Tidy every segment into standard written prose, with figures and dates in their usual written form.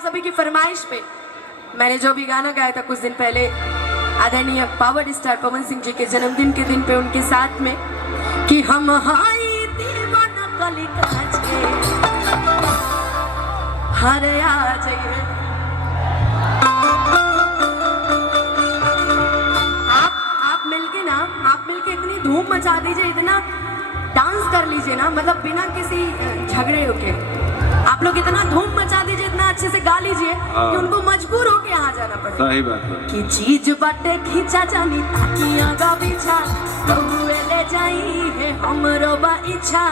आप सभी की फरमाइश पे मैंने जो भी गाना गाया था कुछ दिन पहले आदरणीय पावर स्टार पवन सिंह जी के जन्मदिन के दिन पे उनके साथ में कि हम हाय दीवाना कली काज के हरे आ जाइए। आप मिलके इतनी धूम मचा दीजिए, इतना डांस कर लीजिए ना, मतलब बिना किसी झगड़े होके आप लोग इतना धूम मचा दीजिए, इतना अच्छे से गा लीजिए कि उनको मजबूर होके यहाँ जाना पड़े। सही बात है कि चीज बाटे खींचा जानी ताकि आगा पीछा बहुए ले जाई है हमरो बा इच्छा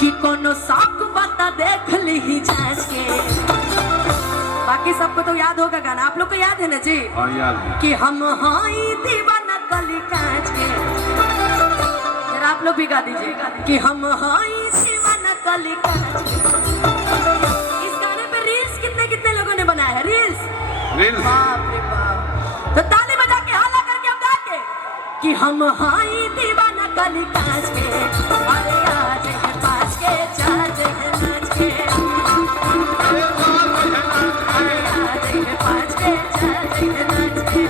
कि कोनो शौक बता देख ली जांच के। बाकी सबको तो याद होगा गाना, आप लोग को याद है ना जी? हाँ याद है कि हम हाय दीवाना कली कांच के। जरा आप लोग भी गा दीजिए कि हम हाय दीवाना कली कांच के। इस गाने पे रील्स कितने लोगों ने बनाया है? रील्स बाप रे बाप। तो ताली बजा के हाला करके अब गा के कि हम हाय दीवाना कली कांच के अरे आज है पाँच के चार जगह नाच के पाँच के चार जगह नाच के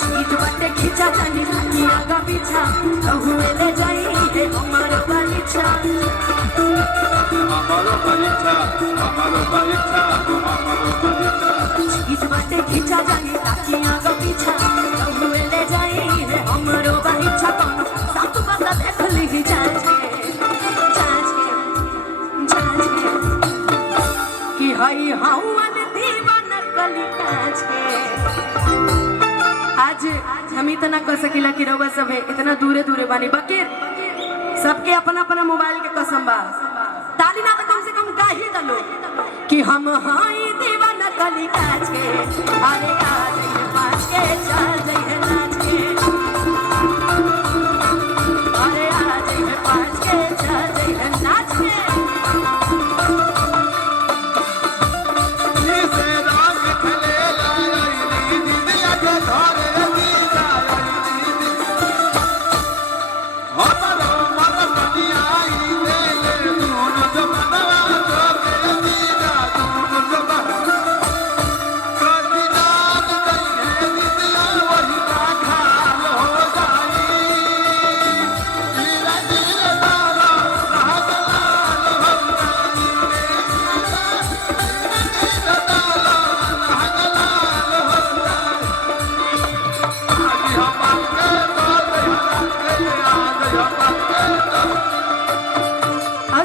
चीज बटे खींचा जानी ताकि आगा पीछा बहुए ले जाई है हमारो परीक्षा चीज बटे खींचा जानी ताकि आगा पीछा बहुए ले जाई है हमारो परीक्षा कोनो सब बता देख ली जांच के कि हई हवन दीवाना कली कांच के। आज हम इतना कर सकीला कि रउआ सब इतना दूरे बानी, बाकी सबके अपना मोबाइल के कसम बा। ताली ना तो कम से कम गा ही दलो कि हम हाय दीवाना कली कांच के अरे आ जाइए पाँच के चार जाइए नाच के अरे आ जाइए पाँच के चार जाइए नाच के।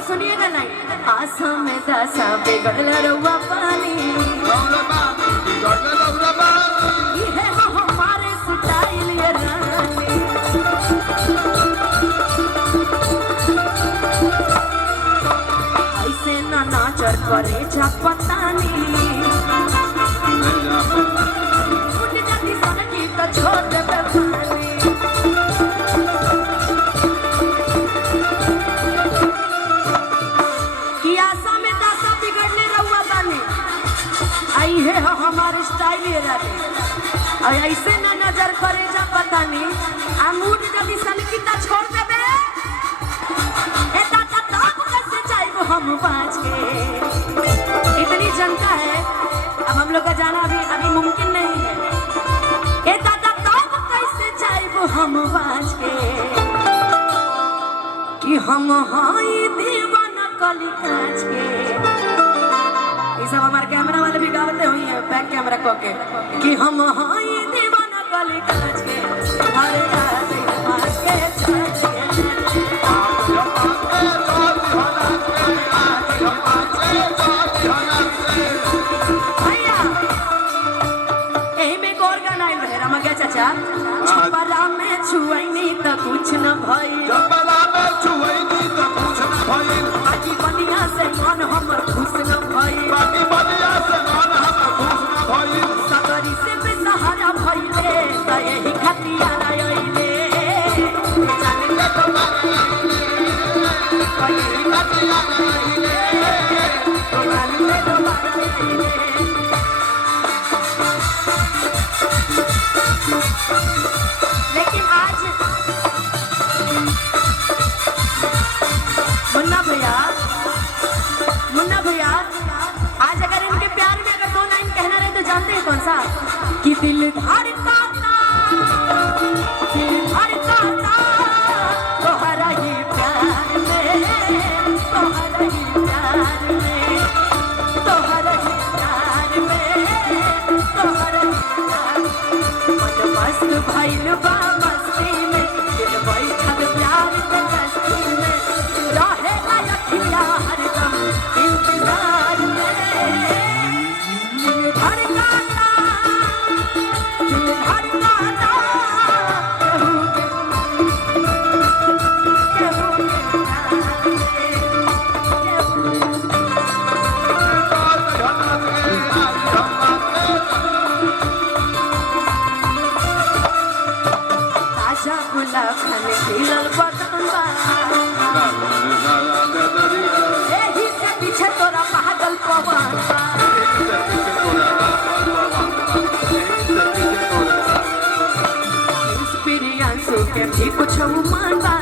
सुनिएगा नहीं आशा में दासा बिगड़ल रउआ पानी ये है हमारे स्टाइल ये रानी ऐसे ना नाचर करे जा पतानी उठ जाती सनकी तो छोड़ दे पानी आई है हमारे स्टाइल ये रहते और ऐसे ना नजर करे जा पता नहीं अंगूठ जल्दी सनकी ता छोड़ देबे ए दादा तब कैसे चाहबो हम पाँच के। इतनी जनता है, अब हम लोग का जाना अभी मुमकिन नहीं है। ए दादा तब कैसे चाहबो हम पाँच के कि हम हाय दीवाना कली कांच के। सब हमारे कैमरा वाले भी गावते हुई है बैक कैमरा को के कि हम हाय दीवाना कली कांच के हरे आज पाँच के भैया यही में गौर गाना आइल रहे रमगा चाचा छपरा में छुआईनी तो कुछ न भइल बाकी बनिया से मन हमर खुश न भइल सकरी से बेसहारा भइले त यही सा कि दिल धड़काता तोहरा ही प्यार में, तोहरा ही प्यार में, तोहरा ही प्यार में, तोहरा ही प्यार में। मन मस्त भइल बा मस्ती में, दिल बैठल प्यार के कस्ती में, रहेला अखिया हरदम इंतजार में। दिल धड़काता, दिल धड़काता, खिलल बदन बा एही से पीछे तोरा पागल पवन बा। प्रियांशु के भी कुछ मन बा